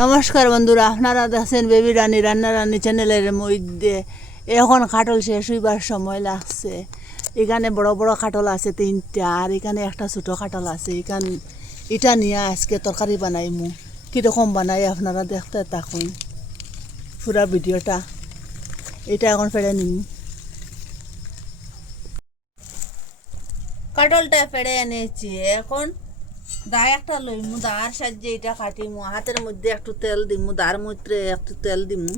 নমস্কার বন্ধুরা, আপনারা দেখছেন বেবি রানী রান্নারানি চ্যানেলের মধ্যে। এখন কাটল শেষ হইবার সময় লাগছে। এখানে বড় বড় কাটল আছে 3টা, আর এখানে একটা ছোটো কাটল আছে। এটা নিয়ে আজকে তরকারি বানাইমু। কীরকম বানাই আপনারা দেখতে থাকুন পুরা ভিডিওটা। এটা এখন ফেড়ে নিম। কাটলটা ফেড়ে এনেছি, এখন দা একটা লইমু, দার সাহায্যে এটা কাটিমু। হাতের মধ্যে একটু তেল দিমু, দার মধ্যে একটু তেল দিমু।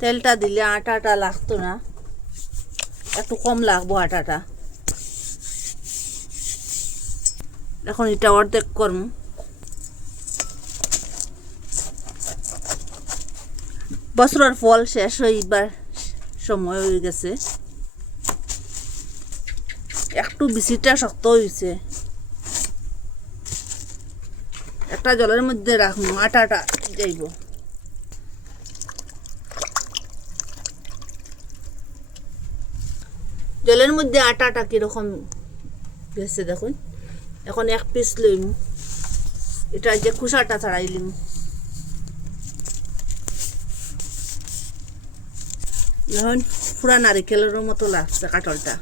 তেলটা দিলে আটাটা লাগতো না, একটু কম লাগবো আটাটা। এখন এটা অর্ধেক করমু। বছরের ফল শেষ হইবার সময় হয়ে গেছে, একটু বিচিটা শক্ত হয়েছে। একটা জলের মধ্যে রাখবো, আটাটা যাইব। জলের মধ্যে আটাটা কিরকম গেছে দেখুন। এখন এক পিস লইম, এটা যে খোসাটা ছাড়াইলিম। এখন পুরা নারিকেলের মতো লাগছে কাটলটা,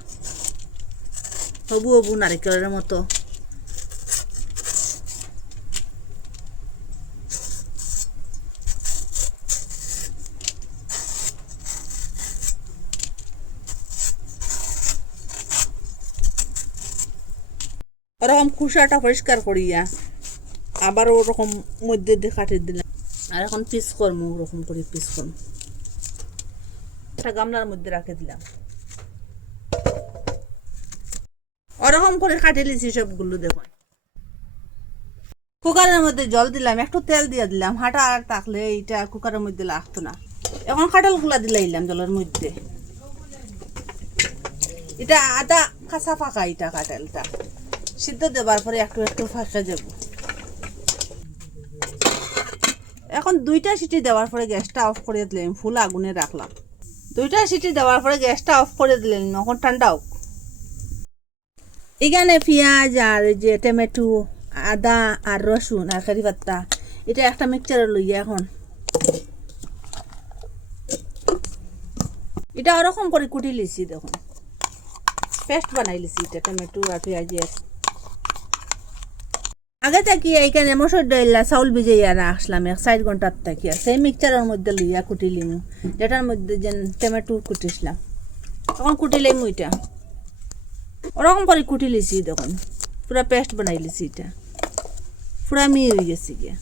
হবু হবু নারিকেলের মতো। ওরকম খোসাটা পরিষ্কার করিয়া আবার ওরকম মধ্যে দিয়ে কাটি দিলাম। আর এখন পিস করবো, ওরকম করে পিস করবো। একটা গামলার মধ্যে রাখে দিলাম। ওরকম করে কাটি লিছি সবগুলো। দেখুন, কুকারের মধ্যে জল দিলাম, একটু তেল দিয়ে দিলাম। হাঁটা আর থাকলে এইটা কুকারের মধ্যে লাগতো না। এখন কাঁঠালগুলা দিলাইলাম জলের মধ্যে। এটা আদা কাঁচা ফাঁকা, এটা কাঁঠালটা সিদ্ধ দেবার পরে একটু একটু ফাঁকা যাব। এখন 2টা সিটি দেওয়ার পরে গ্যাসটা অফ করে দিলাম, ফুল আগুনে রাখলাম। 2টা সিটি দেওয়ার পরে গ্যাসটা অফ করে দিলেন, এখন ঠান্ডা হোক। এখানে পেঁয়াজ আর যে টমেটো, আদা আর রসুন আর কারি পাত্তা, এটা একটা মিক্সচারে লইয়া এখন এটা ওরকম করে কুটি লিছি। দেখুন, পেস্ট বানাই লিছি এটা টমেটো আর পেঁয়াজের। আগে থাকি এইখানে মসুর ডাইলা চাউল ভিজাইয়া রাখলাম 1-4 ঘন্টার থাকি, আর সেই মিক্সচারের মধ্যে লইয়া কুটিলিম, যেটার মধ্যে যেন টমেটো কুটিছিলাম। তখন কুটিলাম ওইটা, ওরকম করে কুটি লিছি। দেখুন, পুরা পেস্ট বানাই লিছি। এটা পুরা মিহি হয়ে গেছে গিয়া।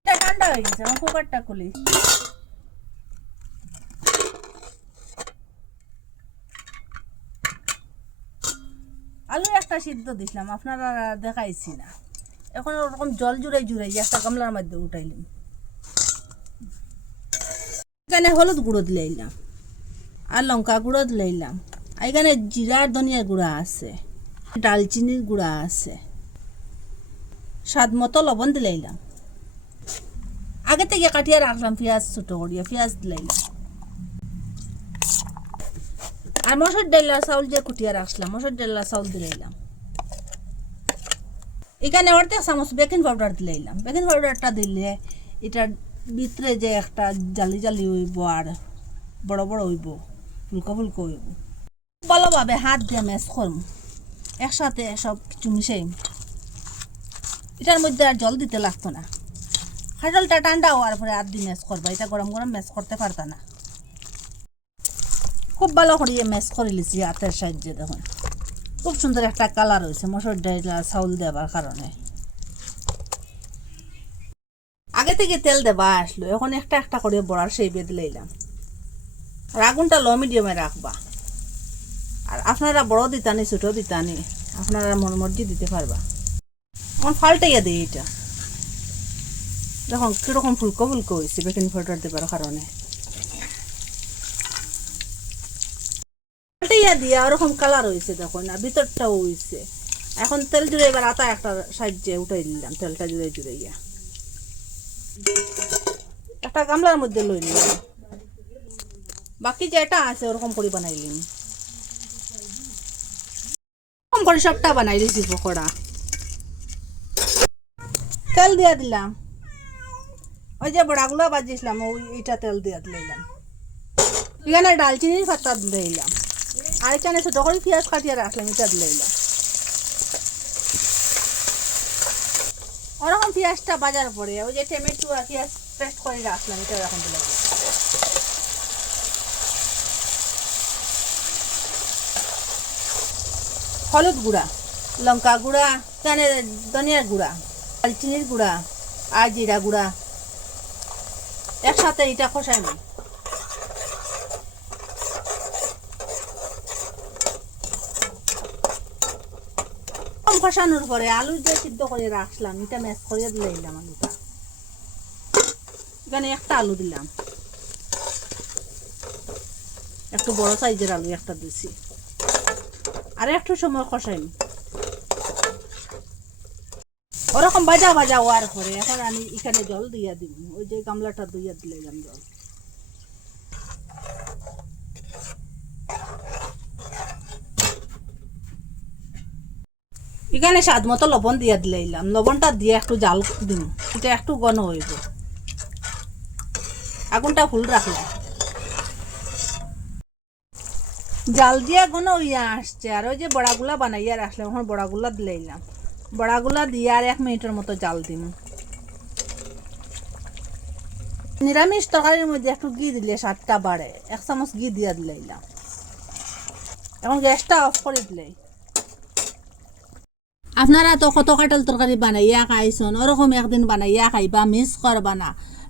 এটা ঠান্ডা হয়ে গেছে, আমার কুকারটা খুলি। আলু একটা সিদ্ধ দিছিলাম, আপনারা দেখাইছি না। এখন ওরকম জল জুড়াই জুড়াই একটা গামলার মধ্যে উঠাইলাম। এখানে হলুদ গুঁড়ো দিলাইলাম, আর লঙ্কা গুঁড়ো দিলাইলাম। এখানে জিরার ধনিয়ার গুঁড়া আছে, ডালচিনির গুঁড়া আছে, স্বাদ মতো লবণ দিলাইলাম। আগে থেকে কাটিয়ে রাখলাম পেঁয়াজ, ছোটো করিয়া পেঁয়াজ দিলাইলাম। আর মসুর ডাইলা চাউল যে কুটিয়া রাখলাম, মসুর ডাইলা চাউল দিলাইলাম। এখানে অর্ধেক চামচ বেকিং পাউডার দিলাইলাম। বেকিং পাউডারটা দিলে এটার ভিতরে যে একটা জালি জালি হইব, আর বড় বড় হইব, ফুলকো ফুলকো হইব। ভালোভাবে হাত দিয়ে ম্যাশ করম, একসাথে সব কিছু মিশাইম। এটার মধ্যে আর জল দিতে লাগতো না। কাঁঠালটা ঠান্ডা হওয়ার পরে হাত দিয়ে ম্যাশ করবা, এটা গরম গরম ম্যাশ করতে পারতা না। খুব ভালো করিয়ে ম্যাশ করে লিছি হাতের সাহায্যে। দেখুন, খুব সুন্দর একটা কালার হয়েছে মসুর ডাল চাউল দেবার কারণে। আগে থেকে তেল দেবা আসলো, এখন একটা একটা করে বড়ার সেই বেদ লইলাম। আর আগুনটা লো মিডিয়ামে রাখবা। আর আপনারা বড় দিতানি ছোটো দিতানি আপনারা মন মর্জি দিতে পারবা। এখন ফাল্টাইয়া দিই এটা। দেখুন কিরকম ফুলকো ফুলকো হয়েছে বেকিং পাউডার দেবার কারণে। ফাল্টাইয়া দিয়া ওরকম কালার হয়েছে দেখুন, আর ভিতরটাও হয়েছে। এখন তেল জুড়ে এবার আটা একটা সাইডে উঠাই দিলাম, তেলটা জুড়ে জুড়াইয়া একটা গামলার মধ্যে লই নিলাম। বাকি যেটা আছে ওরকম করে বানাইলিম, ওরকম করে সবটা বানাই দিয়েছি পকোড়া। তেল দিয়া দিলাম, ওই যে বড়াগুলো বাজিয়েছিলাম ওইটা তেল দিয়ে দিলাম। এখানে ডালচিনির পাতা দিলাম, আর এখানে ছোট করে পেঁয়াজ কাটিয়ে রাখলাম, এটা দিলাম। ওরকম পেঁয়াজটা বাজার পরে ওই যে টমেটো আর পেঁয়াজ পেস্ট করে রাখলাম, এটা এরকম দিলাম। হলুদ গুঁড়া, লঙ্কা গুঁড়া, এখানে ধনিয়ার গুঁড়া, দালচিনির গুঁড়া আর জিরা গুঁড়া একসাথে এটা কষাই নি। কষানোর পরে আলু যে সিদ্ধ করে রাখলাম এটা ম্যাশ করে দিলাম। আলুটা এখানে একটা আলু দিলাম, একটু বড় সাইজের আলু একটা দিছি, আর একটু সময় কষাই নি। ওরকম ভাজা ভাজা হওয়ার পরে এখন আমি এখানে জল দিয়ে দিব, ওই যে গামলাটা দিয়ে দিলাম জল। এখানে স্বাদ মতো লবণ দিয়ে দিলাম, লবণটা দিয়ে একটু জাল দিব, এটা একটু ঘন হইব। আগুনটা ফুল রাখলাম, জাল দিয়ে ঘন হইয়া আসছে। আর ওই যে বড়াগুলা বানাইয়া রাখলাম, এখন বড়াগুলা দিলাম, বড়াগুলা দিয়ে আর 1 মিনিটের মতো জাল দিব। নিরামিষ তরকারির মধ্যে একটু ঘি দিলে স্বাদটা বাড়ে, 1 চামচ ঘি দিয়ে দিলাম। এখন গ্যাসটা অফ করে দিলে। আপনারা তো কত কাঁঠাল তরকারি বানাইয়া খাইছেন, ওরকম একদিন বানাইয়া খাইবা, মিস করবা না।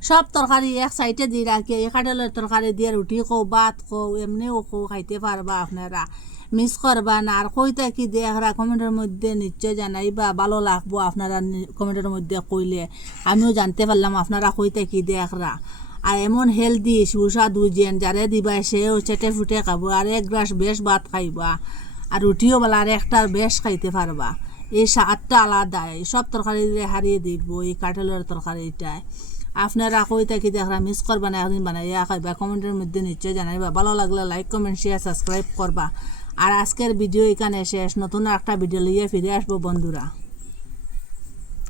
সব তরকারি এক সাইডে দিয়ে রাখি, এই কাঁঠালের তরকারি দিয়ে রুটি খো, ভাত খো, এমনিও খো, খাইতে পারবা আপনারা, মিস করবা না। আর কইতা কি দেখরা কমেন্টের মধ্যে নিশ্চয় জানাইবা, ভালো লাগবো আপনারা কমেন্টের মধ্যে কইলে, আমিও জানতে পারলাম আপনারা কইতা কি দেখরা। আর এমন হেলদি সুস্বাদু যেন যারে দিবা সেও চেটে ফুটে খাবো, আর 1 গ্লাস বেশ ভাত খাইবা, আর রুটিও বলা আর একটার বেশ খাইতে পারবা। এই স্বাদটা আলাদা, সব তরকারি হারিয়ে দিব এই কাঁঠালের তরকারিটায়। আপনারা কইতা কি দেখরা, মিস করবা না, একদিন বানাইয়া খাইবা, কমেন্টের মধ্যে নিশ্চয় জানাইবা। ভালো লাগলে লাইক কমেন্ট শেয়ার সাবস্ক্রাইব করবা। আর আজকের ভিডিও এখানে শেষ, নতুন একটা ভিডিও লিয়ে ফিরে আসবো বন্ধুরা।